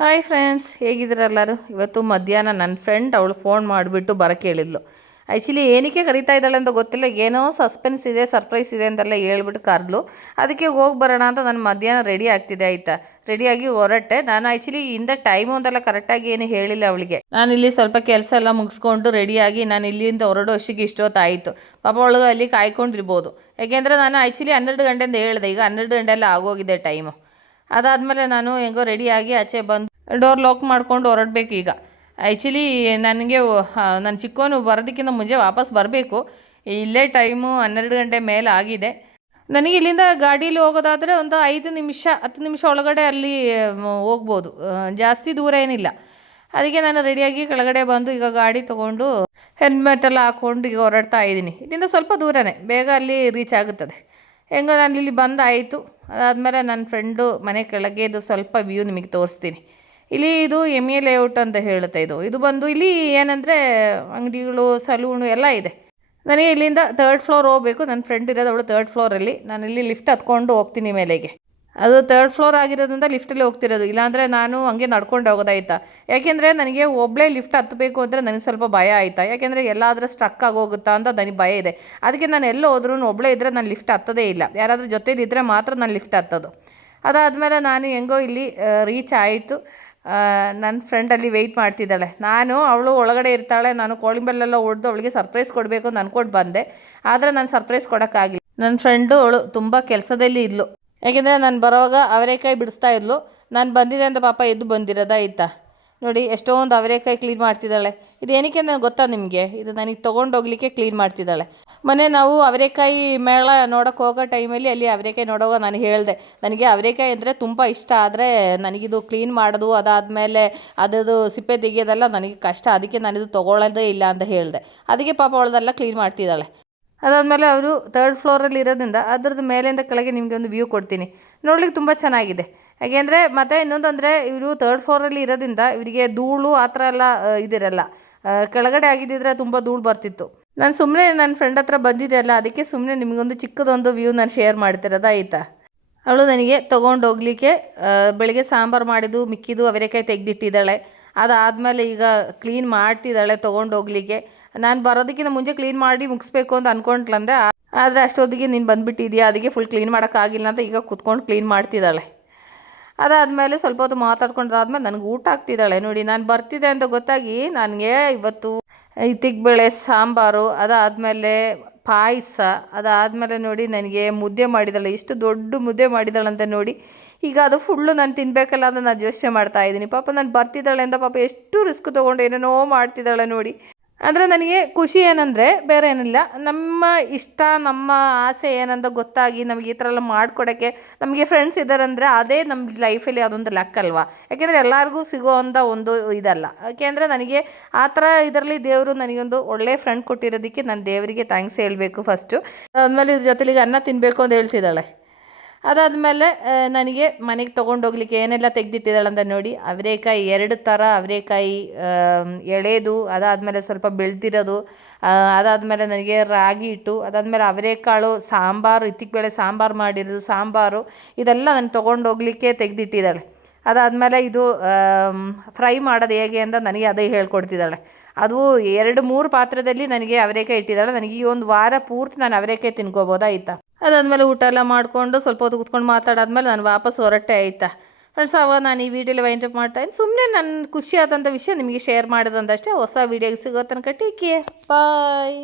Hi friends, ಹೇಗಿದ್ದೀರೆಲ್ಲರೂ? ಇವತ್ತು ಮಧ್ಯಾಹ್ನ ನನ್ನ ಫ್ರೆಂಡ್ ಅವಳು ಫೋನ್ ಮಾಡಿಬಿಟ್ಟು ಬರೋಕ್ಕೆ ಹೇಳಿದ್ಲು. ಆ್ಯಕ್ಚುಲಿ ಏನಕ್ಕೆ ಕರಿತಾ ಇದ್ದಾಳೆ ಅಂತ ಗೊತ್ತಿಲ್ಲ, ಏನೋ ಸಸ್ಪೆನ್ಸ್ ಇದೆ, ಸರ್ಪ್ರೈಸ್ ಇದೆ ಅಂತೆಲ್ಲ ಹೇಳ್ಬಿಟ್ಟು ಕರೆದ್ಲು. ಅದಕ್ಕೆ ಹೋಗಿ ಬರೋಣ ಅಂತ ನಾನು ಮಧ್ಯಾಹ್ನ ರೆಡಿ ಆಗ್ತಿದ್ದೆ. ಆಯಿತಾ, ರೆಡಿಯಾಗಿ ಹೊರಟೆ. ನಾನು ಆ್ಯಕ್ಚುಲಿ ಇಂದ ಟೈಮು ಅಂತೆಲ್ಲ ಕರೆಕ್ಟಾಗಿ ಏನು ಹೇಳಿಲ್ಲ ಅವಳಿಗೆ. ನಾನಿಲ್ಲಿ ಸ್ವಲ್ಪ ಕೆಲಸ ಎಲ್ಲ ಮುಗಿಸ್ಕೊಂಡು ರೆಡಿಯಾಗಿ ನಾನು ಇಲ್ಲಿಂದ ಹೊರಡೋ ಅಷ್ಟಿಗೆ ಇಷ್ಟೊತ್ತಾಯಿತು. ಪಾಪ ಅವಳಿಗೆ ಅಲ್ಲಿ ಕಾಯ್ಕೊಂಡಿರ್ಬೋದು. ಯಾಕೆಂದರೆ ನಾನು ಆ್ಯಕ್ಚುಲಿ 12 ಗಂಟೆಯಿಂದ ಹೇಳಿದೆ, ಈಗ 12 ಗಂಟೆ ಎಲ್ಲ ಆಗೋಗಿದೆ ಟೈಮು. ಅದಾದಮೇಲೆ ನಾನು ಹೆಂಗೋ ರೆಡಿಯಾಗಿ ಆಚೆ ಬಂದು ಡೋರ್ ಲಾಕ್ ಮಾಡ್ಕೊಂಡು ಹೊರಡಬೇಕು. ಈಗ ಆ್ಯಕ್ಚುಲಿ ನನಗೆ ನನ್ನ ಚಿಕ್ಕವನು ಬರೋದಕ್ಕಿಂತ ಮುಂಚೆ ವಾಪಸ್ ಬರಬೇಕು. ಇಲ್ಲೇ ಟೈಮು 12 ಗಂಟೆ ಮೇಲೆ ಆಗಿದೆ. ನನಗೆ ಇಲ್ಲಿಂದ ಗಾಡೀಲಿ ಹೋಗೋದಾದರೆ ಒಂದು 5 ನಿಮಿಷ 10 ನಿಮಿಷ ಒಳಗಡೆ ಅಲ್ಲಿ ಹೋಗ್ಬೋದು, ಜಾಸ್ತಿ ದೂರ ಏನಿಲ್ಲ. ಅದಕ್ಕೆ ನಾನು ರೆಡಿಯಾಗಿ ಕೆಳಗಡೆ ಬಂದು ಈಗ ಗಾಡಿ ತೊಗೊಂಡು ಹೆಲ್ಮೆಟೆಲ್ಲ ಹಾಕ್ಕೊಂಡು ಈಗ ಹೊರಡ್ತಾ ಇದ್ದೀನಿ. ಇಲ್ಲಿಂದ ಸ್ವಲ್ಪ ದೂರನೇ, ಬೇಗ ಅಲ್ಲಿ ರೀಚ್ ಆಗುತ್ತದೆ. ಹೆಂಗೋ ನಾನು ಇಲ್ಲಿ ಬಂದಾಯಿತು. ಅದಾದಮೇಲೆ ನನ್ನ ಫ್ರೆಂಡು ಮನೆ ಕೆಳಗೆದು ಸ್ವಲ್ಪ ವ್ಯೂ ನಿಮಗೆ ತೋರಿಸ್ತೀನಿ. ಇಲ್ಲಿ ಇದು MA ಲೇಔಟ್ ಅಂತ ಹೇಳುತ್ತೆ. ಇದು ಬಂದು ಇಲ್ಲಿ ಏನಂದರೆ ಅಂಗಡಿಗಳು, ಸಲೂನು ಎಲ್ಲ ಇದೆ. ನನಗೆ ಇಲ್ಲಿಂದ 3rd ಫ್ಲೋರ್ ಹೋಗಬೇಕು. ನನ್ನ ಫ್ರೆಂಡ್ ಇರೋದು ಅವಳು 3rd ಫ್ಲೋರಲ್ಲಿ. ನಾನು ಇಲ್ಲಿ ಲಿಫ್ಟ್ ಹತ್ಕೊಂಡು ಹೋಗ್ತೀನಿ ಮೇಲೆಗೆ. ಅದು 3rd ಫ್ಲೋರ್ ಆಗಿರೋದ್ರಿಂದ ಲಿಫ್ಟಲ್ಲಿ ಹೋಗ್ತಿರೋದು, ಇಲ್ಲಾಂದರೆ ನಾನು ಹಂಗೆ ನಡ್ಕೊಂಡು ಹೋಗೋದಾಯ್ತಾ. ಯಾಕೆಂದರೆ ನನಗೆ ಒಬ್ಬಳೇ ಲಿಫ್ಟ್ ಹತ್ತಬೇಕು ಅಂದರೆ ನನಗೆ ಸ್ವಲ್ಪ ಭಯ ಆಯಿತಾ. ಯಾಕೆಂದರೆ ಎಲ್ಲಾದರೂ ಸ್ಟ್ರಕ್ ಆಗೋಗುತ್ತಾ ಅಂತ ನನಗೆ ಭಯ ಇದೆ. ಅದಕ್ಕೆ ನಾನು ಎಲ್ಲೋ ಹೋದ್ರೂ ಒಬ್ಬಳೇ ಇದ್ದರೆ ನಾನು ಲಿಫ್ಟ್ ಹತ್ತೋದೇ ಇಲ್ಲ. ಯಾರಾದರೂ ಜೊತೆಲಿದ್ದರೆ ಮಾತ್ರ ನಾನು ಲಿಫ್ಟ್ ಹತ್ತೋದು. ಅದಾದಮೇಲೆ ನಾನು ಹೆಂಗೋ ಇಲ್ಲಿ ರೀಚ್ ಆಯಿತು. ನನ್ನ ಫ್ರೆಂಡಲ್ಲಿ ವೆಯ್ಟ್ ಮಾಡ್ತಿದ್ದಾಳೆ. ಅವಳು ಒಳಗಡೆ ಇರ್ತಾಳೆ. ನಾನು ಕೋಳಿಂಬೆಲ್ಲೆಲ್ಲ ಹೊಡೆದು ಅವಳಿಗೆ ಸರ್ಪ್ರೈಸ್ ಕೊಡಬೇಕು ಅಂತ ಅಂದ್ಕೊಂಡು ಬಂದೆ. ಆದರೆ ನಾನು ಸರ್ಪ್ರೈಸ್ ಕೊಡೋಕ್ಕಾಗಿಲ್ಲ. ನನ್ನ ಫ್ರೆಂಡು ಅವಳು ತುಂಬ ಕೆಲಸದಲ್ಲಿ ಇದ್ಲು. ಯಾಕೆಂದರೆ ನಾನು ಬರೋವಾಗ ಅವರೆಕಾಯಿ ಬಿಡಿಸ್ತಾ ಇದ್ಲು. ನಾನು ಬಂದಿದೆ ಅಂತ ಪಾಪ ಎದ್ದು ಬಂದಿರೋದಾಯ್ತಾ. ನೋಡಿ ಎಷ್ಟೊಂದು ಅವರೆಕಾಯಿ ಕ್ಲೀನ್ ಮಾಡ್ತಿದ್ದಾಳೆ. ಇದು ಏನಕ್ಕೆ ನನಗೆ ಗೊತ್ತಾ ನಿಮಗೆ? ಇದು ನನಗೆ ತೊಗೊಂಡೋಗ್ಲಿಕ್ಕೆ ಕ್ಲೀನ್ ಮಾಡ್ತಿದ್ದಾಳೆ. ಮೊನ್ನೆ ನಾವು ಅವರೆಕಾಯಿ ಮೇಳ ನೋಡೋಕ್ಕೆ ಹೋಗೋ ಟೈಮಲ್ಲಿ ಅಲ್ಲಿ ಅವರೆಕಾಯಿ ನೋಡೋವಾಗ ನಾನು ಹೇಳಿದೆ, ನನಗೆ ಅವರೆಕಾಯಿ ಅಂದರೆ ತುಂಬ ಇಷ್ಟ, ಆದರೆ ನನಗಿದು ಕ್ಲೀನ್ ಮಾಡೋದು, ಅದಾದಮೇಲೆ ಅದರದ್ದು ಸಿಪ್ಪೆ ತೆಗಿಯೋದೆಲ್ಲ ನನಗೆ ಕಷ್ಟ, ಅದಕ್ಕೆ ನಾನಿದು ತೊಗೊಳ್ಳೋದೇ ಇಲ್ಲ ಅಂತ ಹೇಳಿದೆ. ಅದಕ್ಕೆ ಪಾಪ ಅವಳದೆಲ್ಲ ಕ್ಲೀನ್ ಮಾಡ್ತಿದ್ದಾಳೆ. ಅದಾದಮೇಲೆ ಅವರು 3rd ಫ್ಲೋರಲ್ಲಿ ಇರೋದ್ರಿಂದ ಅದ್ರದ್ದು ಮೇಲಿಂದ ಕೆಳಗೆ ನಿಮಗೆ ಒಂದು ವ್ಯೂ ಕೊಡ್ತೀನಿ. ನೋಡ್ಲಿಕ್ಕೆ ತುಂಬ ಚೆನ್ನಾಗಿದೆ. ಯಾಕೆಂದರೆ ಮತ್ತು ಇನ್ನೊಂದು ಅಂದರೆ ಇವರು 3rd ಫ್ಲೋರಲ್ಲಿ ಇರೋದ್ರಿಂದ ಇವರಿಗೆ ಧೂಳು ಆ ಥರ ಎಲ್ಲ ಇದಿರಲ್ಲ. ಕೆಳಗಡೆ ಆಗಿದ್ದಿದ್ರೆ ತುಂಬ ಧೂಳು ಬರ್ತಿತ್ತು. ನಾನು ಸುಮ್ಮನೆ ನನ್ನ ಫ್ರೆಂಡ್ ಹತ್ರ ಬಂದಿದ್ದೆ ಅಲ್ಲ, ಅದಕ್ಕೆ ಸುಮ್ಮನೆ ನಿಮಗೊಂದು ಚಿಕ್ಕದೊಂದು ವ್ಯೂ ನಾನು ಶೇರ್ ಮಾಡ್ತಿರೋದು ಆಯಿತಾ. ಅವಳು ನನಗೆ ತೊಗೊಂಡೋಗ್ಲಿಕ್ಕೆ ಬೆಳಗ್ಗೆ ಸಾಂಬಾರು ಮಾಡಿದ್ದು ಮಿಕ್ಕಿದ್ದು ಅವರೆಕಾಯಿ ತೆಗೆದಿಟ್ಟಿದ್ದಾಳೆ. ಅದಾದಮೇಲೆ ಈಗ ಕ್ಲೀನ್ ಮಾಡ್ತಿದ್ದಾಳೆ ತೊಗೊಂಡೋಗ್ಲಿಕ್ಕೆ. ನಾನು ಬರೋದಕ್ಕಿಂತ ಮುಂಚೆ ಕ್ಲೀನ್ ಮಾಡಿ ಮುಗಿಸ್ಬೇಕು ಅಂತ ಅಂದ್ಕೊಂಡ್ಲಂದೆ. ಆದರೆ ಅಷ್ಟೊತ್ತಿಗೆ ನೀನು ಬಂದುಬಿಟ್ಟಿದ್ಯಾ, ಅದಕ್ಕೆ ಫುಲ್ ಕ್ಲೀನ್ ಮಾಡೋಕ್ಕಾಗಿಲ್ಲ ಅಂತ ಈಗ ಕೂತ್ಕೊಂಡು ಕ್ಲೀನ್ ಮಾಡ್ತಿದ್ದಾಳೆ. ಅದಾದಮೇಲೆ ಸ್ವಲ್ಪ ಹೊತ್ತು ಮಾತಾಡ್ಕೊಂಡಾದ್ಮೇಲೆ ನನಗೆ ಊಟ ಆಗ್ತಿದ್ದಾಳೆ. ನೋಡಿ, ನಾನು ಬರ್ತಿದ್ದೆ ಅಂತ ಗೊತ್ತಾಗಿ ನನಗೆ ಇವತ್ತು ಇತ್ತಿಗೆ ಸಾಂಬಾರು, ಅದಾದಮೇಲೆ ಪಾಯಸ, ಅದಾದಮೇಲೆ ನೋಡಿ ನನಗೆ ಮುದ್ದೆ ಮಾಡಿದ್ದಾಳೆ. ಇಷ್ಟು ದೊಡ್ಡ ಮುದ್ದೆ ಮಾಡಿದ್ದಾಳಂತ ನೋಡಿ. ಈಗ ಅದು ಫುಲ್ಲು ನಾನು ತಿನ್ನಬೇಕಲ್ಲ ಅಂತ ನಾನು ಯೋಚನೆ ಮಾಡ್ತಾಯಿದ್ದೀನಿ. ಪಾಪ ನಾನು ಬರ್ತಿದ್ದಾಳೆ ಅಂತ ಪಾಪ ಎಷ್ಟು ರಿಸ್ಕ್ ತೊಗೊಂಡು ಏನೇನೋ ಮಾಡ್ತಿದ್ದಾಳೆ ನೋಡಿ. ಅಂದರೆ ನನಗೆ ಖುಷಿ ಏನಂದರೆ ಬೇರೆ ಏನಿಲ್ಲ, ನಮ್ಮ ಇಷ್ಟ ನಮ್ಮ ಆಸೆ ಏನಂತ ಗೊತ್ತಾಗಿ ನಮಗೆ ಈ ಥರ ಎಲ್ಲ ಮಾಡಿಕೊಡೋಕ್ಕೆ ನಮಗೆ ಫ್ರೆಂಡ್ಸ್ ಇದ್ದಾರಂದರೆ ಅದೇ ನಮ್ಮ ಲೈಫಲ್ಲಿ ಅದೊಂದು ಲಕ್ ಅಲ್ವಾ. ಯಾಕೆಂದರೆ ಎಲ್ಲರಿಗೂ ಸಿಗೋವಂಥ ಒಂದು ಇದಲ್ಲ. ಯಾಕೆಂದರೆ ನನಗೆ ಆ ಥರ ಇದರಲ್ಲಿ ದೇವರು ನನಗೊಂದು ಒಳ್ಳೆಯ ಫ್ರೆಂಡ್ ಕೊಟ್ಟಿರೋದಕ್ಕೆ ನಾನು ದೇವರಿಗೆ ಥ್ಯಾಂಕ್ಸ್ ಹೇಳಬೇಕು ಫಸ್ಟು. ಅದಾದಮೇಲೆ ಇದ್ರ ಜೊತೆಲಿಗೆ ಅನ್ನ ತಿನ್ನಬೇಕು ಅಂತ ಹೇಳ್ತಿದ್ದಾಳೆ. ಅದಾದಮೇಲೆ ನನಗೆ ಮನೆಗೆ ತೊಗೊಂಡೋಗ್ಲಿಕ್ಕೆ ಏನೆಲ್ಲ ತೆಗೆದಿಟ್ಟಿದ್ದಾಳೆ ಅಂತ ನೋಡಿ. ಅವರೆಕಾಯಿ 2 ಥರ ಅವರೆಕಾಯಿ, ಎಳೆದು, ಅದಾದಮೇಲೆ ಸ್ವಲ್ಪ ಬೆಳೆದಿರೋದು, ಅದಾದಮೇಲೆ ನನಗೆ ರಾಗಿ ಹಿಟ್ಟು, ಅದಾದಮೇಲೆ ಅವರೆಕಾಳು ಸಾಂಬಾರು, ಇತ್ತಿಗೆ ಸಾಂಬಾರು ಮಾಡಿರೋದು ಸಾಂಬಾರು, ಇದೆಲ್ಲ ನಾನು ತೊಗೊಂಡೋಗ್ಲಿಕ್ಕೆ ತೆಗೆದಿಟ್ಟಿದ್ದಾಳೆ. ಅದಾದಮೇಲೆ ಇದು ಫ್ರೈ ಮಾಡೋದು ಹೇಗೆ ಅಂತ ನನಗೆ ಅದೇ ಹೇಳ್ಕೊಡ್ತಿದ್ದಾಳೆ. ಅದು 2-3 ಪಾತ್ರೆಯಲ್ಲಿ ನನಗೆ ಅವರೆಕಾಯಿ ಇಟ್ಟಿದ್ದಾಳೆ. ನನಗೆ ಈ ಒಂದು ವಾರ ಪೂರ್ತಿ ನಾನು ಅವರೆಕಾಯಿ ತಿನ್ಕೋಬೋದಾಯ್ತಾ. ಅದಾದಮೇಲೆ ಊಟ ಎಲ್ಲ ಮಾಡಿಕೊಂಡು ಸ್ವಲ್ಪ ಹೊತ್ತು ಕೂತ್ಕೊಂಡು ಮಾತಾಡಾದ್ಮೇಲೆ ನಾನು ವಾಪಸ್ ಹೊರಟೆ ಆಯಿತಾ. ಫ್ರೆಂಡ್ಸ್, ಅವಾಗ ನಾನು ಈ ವಿಡಿಯೋಲಿ ವೈಂಡಪ್ ಮಾಡ್ತಾಯಿದ್ದೀನಿ. ಸುಮ್ಮನೆ ನನ್ನ ಖುಷಿಯಾದಂಥ ವಿಷಯ ನಿಮಗೆ ಶೇರ್ ಮಾಡೋದಂದಷ್ಟೇ. ಹೊಸ ವೀಡಿಯೋಗೆ ಸಿಗೋ ತನಕ ಟೇಕ್ ಕೇರ್, ಬಾಯ್.